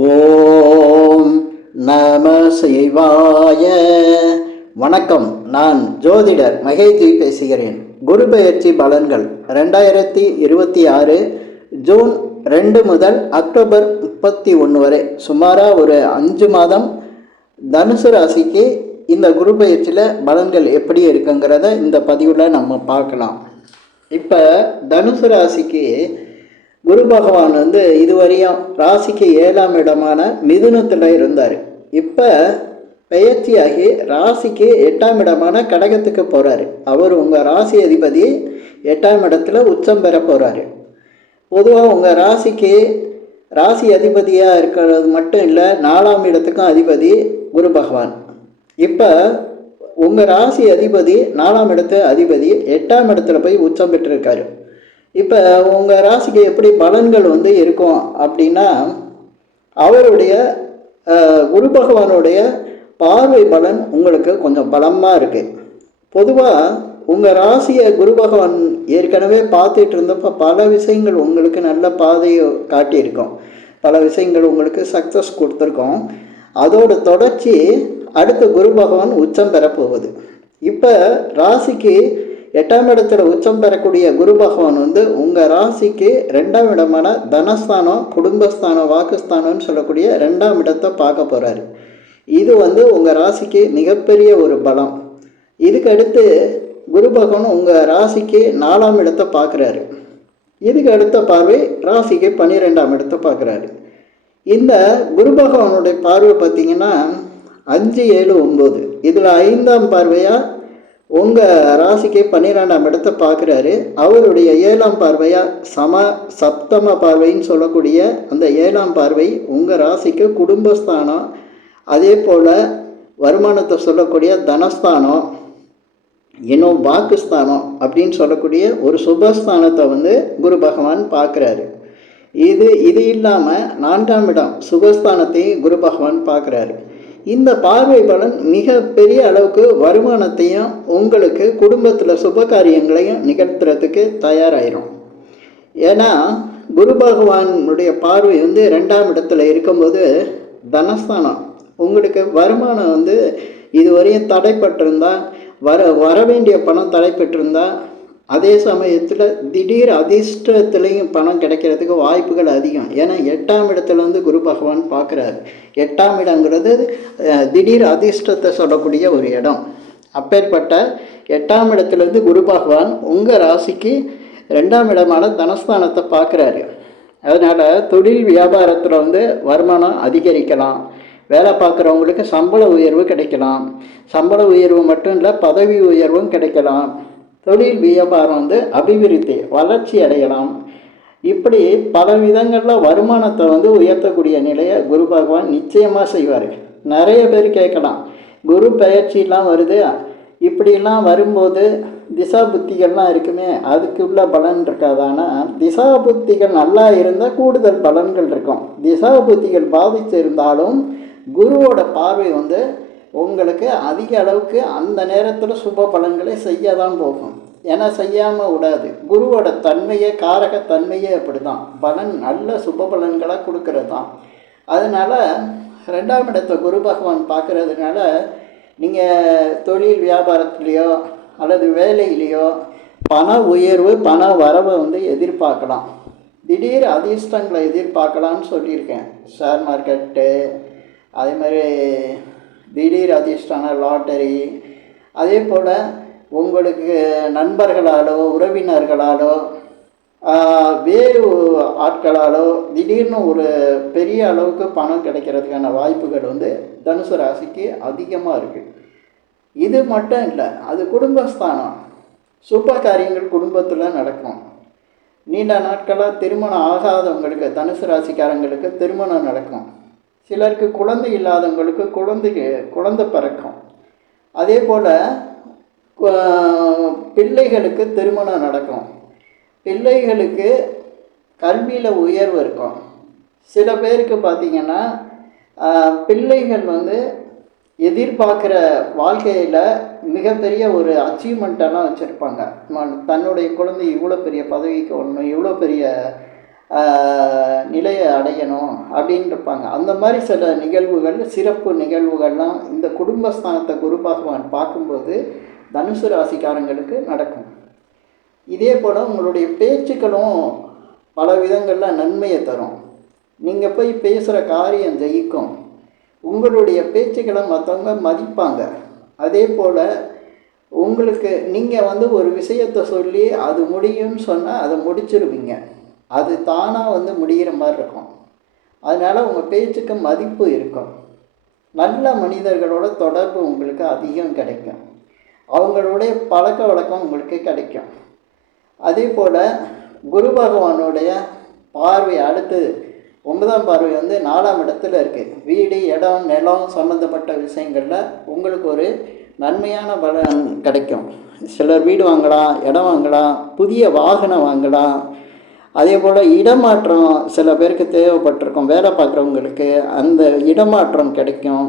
ஓம் நம சிவாய. வணக்கம். நான் ஜோதிடர் மகேஜி பேசுகிறேன். குரு பெயர்ச்சி பலன்கள் 2026 ஜூன் 2 முதல் அக்டோபர் 31 வரை சுமாராக ஒரு 5 மாதம் தனுசு ராசிக்கு இந்த குரு பெயர்ச்சியில் பலன்கள் எப்படி இருக்குங்கிறத இந்த பதிவில் நம்ம பார்க்கலாம். இப்போ தனுசு ராசிக்கு குரு பகவான் இதுவரையும் ராசிக்கு 7ஆம் இடமான மிதுனத்தில் இருந்தார். இப்போ பெயர்ச்சியாகி ராசிக்கு 8ஆம் இடமான கடகத்துக்கு போகிறாரு. அவர் உங்கள் ராசி அதிபதி 8ஆம் இடத்துல உச்சம் பெற போகிறாரு. பொதுவாக உங்கள் ராசிக்கு ராசி அதிபதியாக இருக்கிறது மட்டும் இல்லை, 4ஆம் இடத்துக்கும் அதிபதி குரு பகவான். இப்போ உங்கள் ராசி அதிபதி 4ஆம் இடத்து அதிபதி 8ஆம் இடத்துல போய் உச்சம் பெற்றிருக்காரு. இப்போ உங்கள் ராசிக்கு எப்படி பலன்கள் இருக்கும் அப்படின்னா, அவருடைய குரு பகவானுடைய பார்வை பலன் உங்களுக்கு கொஞ்சம் பலமாக இருக்குது. பொதுவாக உங்கள் ராசியை குரு பகவான் ஏற்கனவே பார்த்துட்டு இருந்தப்போ பல விஷயங்கள் உங்களுக்கு நல்ல பாதையை காட்டியிருக்கோம், பல விஷயங்கள் உங்களுக்கு சக்ஸஸ் கொடுத்துருக்கோம். அதோட தொடர்ச்சி அடுத்த குரு பகவான் உச்சம் பெறப்போகுது. இப்போ ராசிக்கு 8ஆம் இடத்துல உச்சம் பெறக்கூடிய குரு பகவான் உங்கள் ராசிக்கு 2ஆம் இடமான தனஸ்தானம், குடும்பஸ்தானம், வாக்குஸ்தானம்னு சொல்லக்கூடிய 2ஆம் இடத்தை பார்க்க போகிறாரு. இது உங்கள் ராசிக்கு மிகப்பெரிய ஒரு பலம். இதுக்கு அடுத்து குரு பகவான் உங்கள் ராசிக்கு 4ஆம் இடத்தை பார்க்குறாரு. இதுக்கு அடுத்த பார்வை ராசிக்கு 12ஆம் இடத்தை பார்க்குறாரு. இந்த குரு பகவானுடைய பார்வை பார்த்திங்கன்னா 5, 7, 9, இதில் 5ஆம் பார்வையாக உங்கள் ராசிக்கு 12ஆம் இடத்தை பார்க்குறாரு. அவருடைய 7ஆம் பார்வையாக சப்தம பார்வைன்னு சொல்லக்கூடிய அந்த 7ஆம் பார்வை உங்கள் ராசிக்கு குடும்பஸ்தானம், அதே போல் வருமானத்தை சொல்லக்கூடிய தனஸ்தானம், இன்னும் வாக்குஸ்தானம் அப்படின்னு சொல்லக்கூடிய ஒரு சுபஸ்தானத்தை குரு பகவான் பார்க்குறாரு. இது இல்லாமல் 4ஆம் இடம் சுபஸ்தானத்தையும் குரு பகவான் பார்க்குறாரு. இந்த பார்வை பலன் மிக பெரிய அளவுக்கு வருமானத்தையும் உங்களுக்கு குடும்பத்தில் சுப காரியங்களையும் நிகழ்த்துறதுக்கு தயாராகிடும். ஏன்னா குரு பகவானுடைய பார்வை 2ஆம் இடத்துல இருக்கும்போது தனஸ்தானம் உங்களுக்கு வருமானம் இதுவரையும் தடைப்பட்டிருந்தா, வர வேண்டிய பணம் தடைப்பட்டிருந்தா, அதே சமயத்தில் திடீர் அதிர்ஷ்டத்துலேயும் பணம் கிடைக்கிறதுக்கு வாய்ப்புகள் அதிகம். ஏன்னா 8ஆம் இடத்துல குரு பகவான் பார்க்குறாரு. 8ஆம் இடங்கிறது திடீர் அதிர்ஷ்டத்தை சொல்லக்கூடிய ஒரு இடம். அப்பேற்பட்ட 8ஆம் இடத்துலேருந்து குரு பகவான் உங்கள் ராசிக்கு 2ஆம் இடமான தனஸ்தானத்தை பார்க்குறாரு. அதனால் தொழில் வியாபாரத்தில் வருமானம் அதிகரிக்கலாம். வேலை பார்க்குறவங்களுக்கு சம்பள உயர்வு கிடைக்கலாம். சம்பள உயர்வு மட்டும் இல்லை, பதவி உயர்வும் கிடைக்கலாம். தொழில் வியாபாரம் அபிவிருத்தி வளர்ச்சி அடையலாம். இப்படி பல விதங்களில் வருமானத்தை உயர்த்தக்கூடிய நிலையை குரு பகவான் நிச்சயமாக செய்வார். நிறைய பேர் கேட்கலாம், குரு பெயர்ச்சிலாம் வருது, இப்படிலாம் வரும்போது திசா புத்திகள்லாம் இருக்குமே, அதுக்குள்ள பலன் இருக்காதானா? திசா புத்திகள் நல்லா இருந்தால் கூடுதல் பலன்கள் இருக்கும். திசா புத்திகள் பாதித்து இருந்தாலும் குருவோட பார்வை உங்களுக்கு அதிக அளவுக்கு அந்த நேரத்தில் சுப பலன்களை செய்ய தான் போகும். ஏன்னா செய்யாமல் விடாது. குருவோட தன்மையே, காரகத்தன்மையே அப்படி தான். பலன் நல்ல சுப பலன்களாக கொடுக்கறது தான். அதனால் 2ஆம் இடத்தை குரு பகவான் பார்க்குறதுனால நீங்கள் தொழில் வியாபாரத்துலேயோ அல்லது வேலையிலையோ பண உயர்வு, பண வரவை எதிர்பார்க்கலாம். திடீர் அதிர்ஷ்டங்களை எதிர்பார்க்கலான்னு சொல்லியிருக்கேன். ஷேர் மார்க்கெட்டு, அதே மாதிரி திடீர் அதிர்ஷ்டான லாட்டரி, அதே போல் உங்களுக்கு நண்பர்களாலோ உறவினர்களாலோ வேறு ஆட்களாலோ திடீர்னு ஒரு பெரிய அளவுக்கு பணம் கிடைக்கிறதுக்கான வாய்ப்புகள் தனுசு ராசிக்கு அதிகமாக இருக்குது. இது மட்டும் இல்லை, அது குடும்பஸ்தானம். சுப காரியங்கள் குடும்பத்தில் நடக்கும். நீண்ட நாட்களாக திருமணம் ஆகாதவங்களுக்கு, தனுசு ராசிக்காரங்களுக்கு திருமணம் நடக்கும். சிலருக்கு குழந்தை இல்லாதவங்களுக்கு குழந்தை பிறக்கும். அதே போல் பிள்ளைகளுக்கு திருமணம் நடக்கும். பிள்ளைகளுக்கு கல்வியில் உயர்வு இருக்கும். சில பேருக்கு பார்த்திங்கன்னா பிள்ளைகள் எதிர்பார்க்குற வாழ்க்கையில் மிகப்பெரிய ஒரு அச்சீவ்மெண்ட்டெல்லாம் வச்சுருப்பாங்க. தன்னுடைய குழந்தை இவ்வளோ பெரிய பதவிக்கு வரணும், இவ்வளோ பெரிய நிலையை அடையணும் அப்படின்னு இருப்பாங்க. அந்த மாதிரி சில நிகழ்வுகள், சிறப்பு நிகழ்வுகள்லாம் இந்த குடும்பஸ்தானத்தை குரு பகவான் பார்க்கும்போது தனுசு ராசிக்காரங்களுக்கு நடக்கும். இதே போல் உங்களுடைய பேச்சுக்களும் பல விதங்களில் நன்மையை தரும். நீங்கள் போய் பேசுகிற காரியம் ஜெயிக்கும். உங்களுடைய பேச்சுக்களை மற்றவங்க மதிப்பாங்க. அதே போல் உங்களுக்கு நீங்கள் ஒரு விஷயத்தை சொல்லி அது முடியும்னு சொன்னால் அதை முடிச்சிருவீங்க. அது தானாக முடிகிற மாதிரி இருக்கும். அதனால் உங்கள் பேச்சுக்கு மதிப்பு இருக்கும். நல்ல மனிதர்களோட தொடர்பு உங்களுக்கு அதிகம் கிடைக்கும். அவங்களுடைய பழக்க வழக்கம் உங்களுக்கு கிடைக்கும். அதே போல் குரு பகவானுடைய பார்வை அடுத்து 9ஆம் பார்வை 4ஆம் இடத்துல இருக்குது. வீடு, இடம், நிலம் சம்மந்தப்பட்ட விஷயங்களில் உங்களுக்கு ஒரு நன்மையான பலன் கிடைக்கும். சிலர் வீடு வாங்கலாம், இடம் வாங்கலாம், புதிய வாகனம் வாங்கலாம். அதே போல் இடமாற்றம் சில பேருக்கு தேவைப்பட்டிருக்கும். வேலை பார்க்குறவங்களுக்கு அந்த இடமாற்றம் கிடைக்கும்.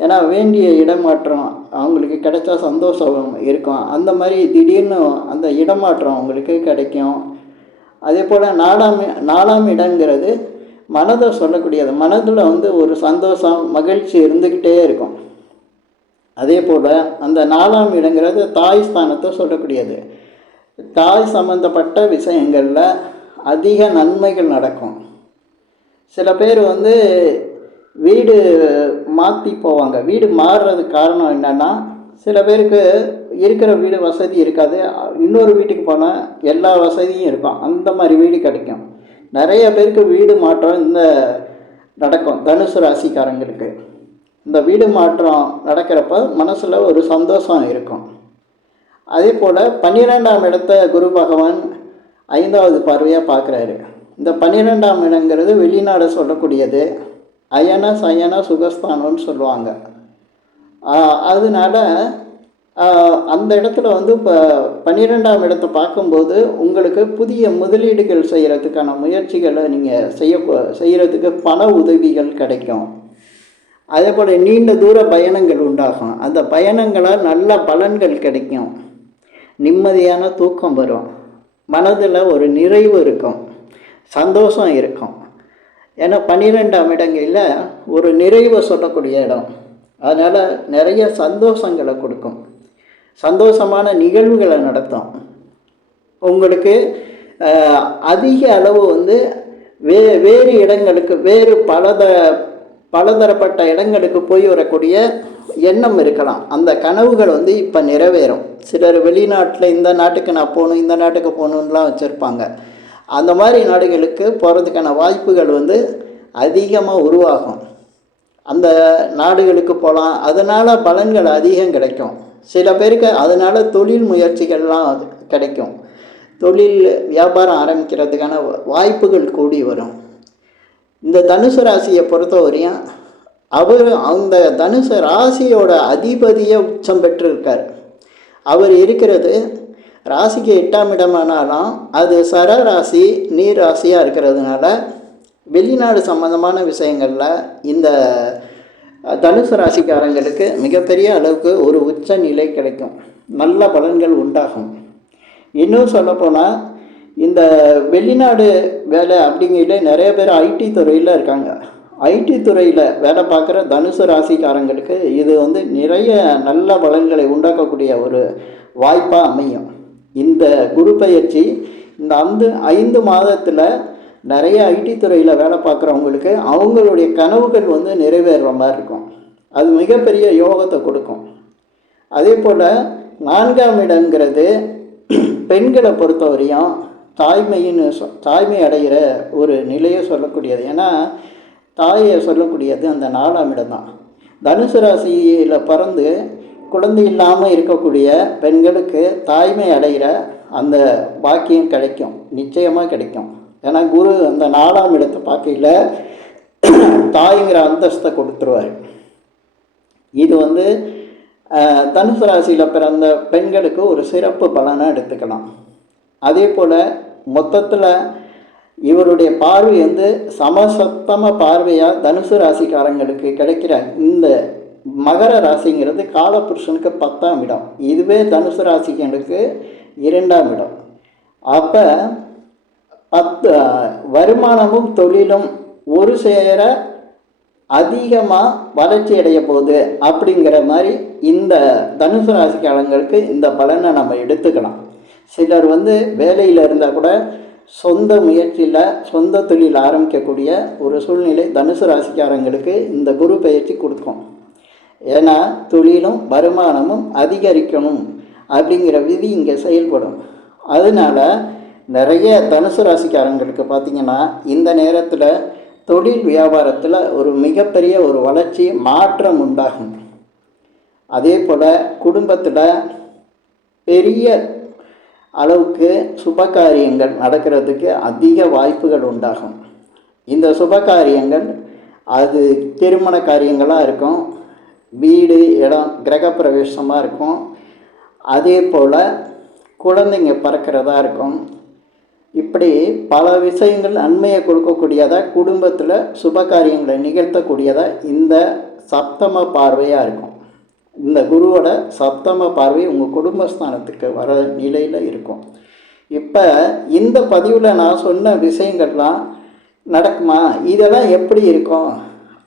ஏன்னா வேண்டிய இடமாற்றம் அவங்களுக்கு கிடைச்சா சந்தோஷம் இருக்கும். அந்த மாதிரி திடீர்னு அந்த இடமாற்றம் அவங்களுக்கு கிடைக்கும். அதே போல் 4ஆம் இடங்கிறது மனதை சொல்லக்கூடியது. மனதில் ஒரு சந்தோஷம், மகிழ்ச்சி இருந்துக்கிட்டே இருக்கும். அதே போல் அந்த 4ஆம் இடங்கிறது தாய் ஸ்தானத்தை சொல்லக்கூடியது. தாய் சம்பந்தப்பட்ட விஷயங்களில் அதிக நன்மைகள் நடக்கும். சில பேர் வீடு மாற்றி போவாங்க. வீடு மாறுறதுக்கு காரணம் என்னென்னா, சில பேருக்கு இருக்கிற வீடு வசதி இருக்காது, இன்னொரு வீட்டுக்கு போனால் எல்லா வசதியும் இருக்கும். அந்த மாதிரி வீடு கிடைக்கும். நிறைய பேருக்கு வீடு மாற்றம் நடக்கும். தனுசு ராசிக்காரங்களுக்கு இந்த வீடு மாற்றம் நடக்கிறப்ப மனசில் ஒரு சந்தோஷம் இருக்கும். அதே போல் 12ஆம் இடத்தை குரு பகவான் 5வது பார்வையாக பார்க்குறாரு. இந்த 12ஆம் இடங்கிறது வெளிநாடு சொல்லக்கூடியது. அயன சயன சுகஸ்தானம்னு சொல்லுவாங்க. அதனால் அந்த இடத்துல இப்போ 12ஆம் இடத்தை பார்க்கும்போது உங்களுக்கு புதிய முதலீடுகள் செய்கிறதுக்கான முயற்சிகளை நீங்கள் செய்கிறதுக்கு பண உதவிகள் கிடைக்கும். அதே போல் நீண்ட தூர பயணங்கள் உண்டாகும். அந்த பயணங்களால் நல்ல பலன்கள் கிடைக்கும். நிம்மதியான தூக்கம் வரும். மனதில் ஒரு நிறைவு இருக்கும், சந்தோஷம் இருக்கும். ஏன்னா 12ஆம் இடங்களில் ஒரு நிறைவை சொல்லக்கூடிய இடம். அதனால் நிறைய சந்தோஷங்களை கொடுக்கும். சந்தோஷமான நிகழ்வுகளை நடத்தும். உங்களுக்கு அதிக அளவு வேறு இடங்களுக்கு, வேறு பலதரப்பட்ட இடங்களுக்கு போய் வரக்கூடிய எண்ணம் இருக்கலாம். அந்த கனவுகள் இப்போ நிறைவேறும். சிலர் வெளிநாட்டில் இந்த நாட்டுக்கு நான் போகணும், இந்த நாட்டுக்கு போகணுன்னெலாம் வச்சுருப்பாங்க. அந்த மாதிரி நாடுகளுக்கு போகிறதுக்கான வாய்ப்புகள் அதிகமாக உருவாகும். அந்த நாடுகளுக்கு போகலாம். அதனால் பலன்கள் அதிகம் கிடைக்கும். சில பேருக்கு அதனால் தொழில் முயற்சிகள்லாம் கிடைக்கும். தொழில் வியாபாரம் ஆரம்பிக்கிறதுக்கான வாய்ப்புகள் கூடி வரும். இந்த தனுசு ராசியை பொறுத்தவரையும் அந்த தனுசு ராசியோட அதிபதியை உச்சம் பெற்றிருக்கார். அவர் இருக்கிறது ராசிக்கு 8ஆம் இடமானாலும் அது சர ராசி, நீர் ராசியாக இருக்கிறதுனால வெளிநாடு சம்பந்தமான விஷயங்களில் இந்த தனுசு ராசிக்காரங்களுக்கு மிகப்பெரிய அளவுக்கு ஒரு உச்ச நிலை கிடைக்கும். நல்ல பலன்கள் உண்டாகும். இன்னும் சொல்லப்போனால் இந்த வெளிநாடு வேலை அப்படிங்கிற நிறைய பேர் ஐடி துறையில் இருக்காங்க. ஐடி துறையில் வேலை பார்க்குற தனுசு ராசிக்காரங்களுக்கு இது நிறைய நல்ல பலன்களை உண்டாக்கக்கூடிய ஒரு வாய்ப்பாக அமையும். இந்த குரு பயிற்சி இந்த 5 மாதத்தில் நிறைய ஐடி துறையில் வேலை பார்க்குறவங்களுக்கு அவங்களுடைய கனவுகள் நிறைவேறுற மாதிரி இருக்கும். அது மிகப்பெரிய யோகத்தை கொடுக்கும். அதே போல் 4ஆம் இடங்கிறது பெண்களை பொறுத்தவரையும் தாய்மை அடைகிற ஒரு நிலையை சொல்லக்கூடியது. ஏன்னா தாயை சொல்லக்கூடியது அந்த 4ஆம் இடம் தான். தனுசு ராசியில் பிறந்து குழந்தை இல்லாமல் இருக்கக்கூடிய பெண்களுக்கு தாய்மை அடைகிற அந்த பாக்கியம் கிடைக்கும், நிச்சயமாக கிடைக்கும். ஏன்னா குரு அந்த 4ஆம் இடத்தை பார்க்கையில் தாய்ங்கிற அந்தஸ்தை கொடுத்துருவார். இது தனுசு ராசியில் பிறந்த பெண்களுக்கு ஒரு சிறப்பு பலனை எடுத்துக்கலாம். அதே போல் மொத்தத்தில் இவருடைய பார்வை சமசத்தம பார்வையாக தனுசு ராசிக்காரங்களுக்கு கிடைக்கிற இந்த மகர ராசிங்கிறது காலபுருஷனுக்கு 10ஆம் இடம். இதுவே தனுசு ராசிக்கு 2ஆம் இடம். அப்போ வருமானமும் தொழிலும் ஒரு சேர அதிகமாக வளர்ச்சி அடைய போகுது அப்படிங்கிற மாதிரி இந்த தனுசு ராசிக்காரங்களுக்கு இந்த பலனை நம்ம எடுத்துக்கலாம். சிலர் வேலையில் இருந்தால் கூட சொந்த முயற்சியில் சொந்த தொழில் ஆரம்பிக்கக்கூடிய ஒரு சூழ்நிலை தனுசு ராசிக்காரங்களுக்கு இந்த குரு பயிற்சி கொடுக்கும். ஏன்னா தொழிலும் வருமானமும் அதிகரிக்கணும் அப்படிங்கிற விதி இங்கே செயல்படும். அதனால் நிறைய தனுசு ராசிக்காரங்களுக்கு பார்த்திங்கன்னா இந்த நேரத்தில் தொழில் வியாபாரத்தில் ஒரு மிகப்பெரிய ஒரு வளர்ச்சி மாற்றம் உண்டாகும். அதே போல் குடும்பத்தில் பெரிய அளவுக்கு சுபகாரியங்கள் நடக்கிறதுக்கு அதிக வாய்ப்புகள் உண்டாகும். இந்த சுபகாரியங்கள் அது திருமண காரியங்களாக இருக்கும், வீடு இடம் கிரகப்பிரவேசமாக இருக்கும், அதே போல் குழந்தைங்க பிறக்கிறதா இருக்கும். இப்படி பல விஷயங்கள் நன்மையை கொடுக்கக்கூடியதாக குடும்பத்தில் சுபகாரியங்களை நிகழ்த்தக்கூடியதாக இந்த சப்தம பார்வையாக இருக்கும். இந்த குருவோட சப்தம பார்வை உங்கள் குடும்பஸ்தானத்துக்கு வர நிலையில் இருக்கும். இப்போ இந்த பதிவில் நான் சொன்ன விஷயங்கள்லாம் நடக்குமா, இதெல்லாம் எப்படி இருக்கும்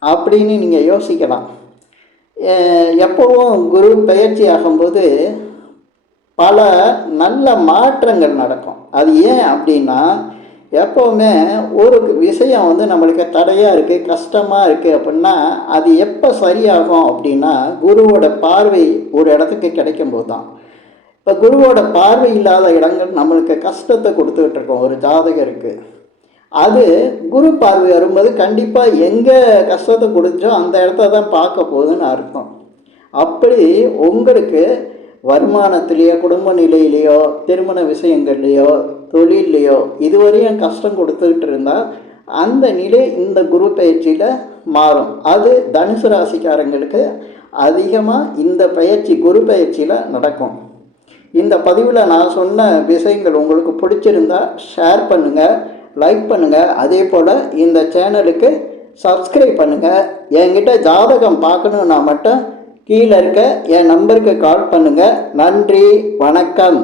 அப்படின்னு நீங்கள் யோசிக்கலாம். எப்போவும் குரு பயிற்சி ஆகும்போது பல நல்ல மாற்றங்கள் நடக்கும். அது ஏன் அப்படின்னா, எப்போவுமே ஒரு விஷயம் நம்மளுக்கு தடையாக இருக்குது, கஷ்டமாக இருக்குது அப்படின்னா அது எப்போ சரியாகும் அப்படின்னா குருவோட பார்வை ஒரு இடத்துக்கு கிடைக்கும்போது தான். இப்போ குருவோட பார்வை இல்லாத இடங்கள் நம்மளுக்கு கஷ்டத்தை கொடுத்துக்கிட்டு இருக்கோம் ஒரு ஜாதகருக்கு. அது குரு பார்வை வரும்போது கண்டிப்பாக எங்கே கஷ்டத்தை கொடுத்தோ அந்த இடத்த தான் பார்க்க போகுதுன்னு அர்த்தம். அப்படி உங்களுக்கு வருமானத்திலேயோ குடும்ப நிலையிலையோ திருமண விஷயங்கள்லையோ தொழிலையோ இதுவரையும் கஷ்டம் கொடுத்துக்கிட்டு இருந்தால் அந்த நிலை இந்த குரு பயிற்சியில் மாறும். அது தனுசு ராசிக்காரங்களுக்கு அதிகமாக இந்த பயிற்சி குரு பயிற்சியில் நடக்கும். இந்த பதிவில் நான் சொன்ன விஷயங்கள் உங்களுக்கு பிடிச்சிருந்தா ஷேர் பண்ணுங்கள், லைக் பண்ணுங்கள். அதே போல் இந்த சேனலுக்கு சப்ஸ்கிரைப் பண்ணுங்கள். என்கிட்ட ஜாதகம் பார்க்கணுன்னா மட்டும் கீழே இருக்க என் நம்பருக்கு கால் பண்ணுங்கள். நன்றி, வணக்கம்.